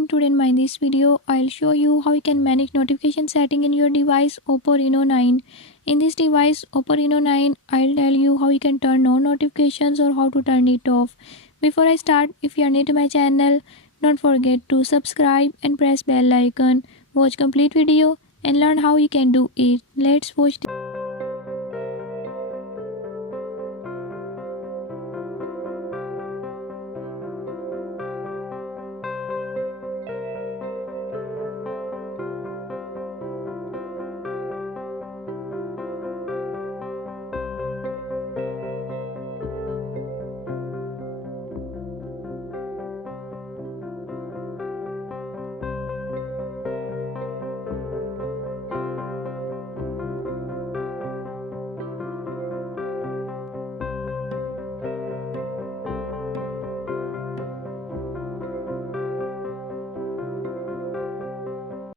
everyone, today in this video I'll show you how you can manage notification setting in your device Oppo Reno 9. In this device Oppo Reno 9, I'll tell you how you can turn on notifications or how to turn it off. Before I start, if you are new to my channel, don't forget to subscribe and press bell icon. Watch complete video and learn how you can do it. Let's watch.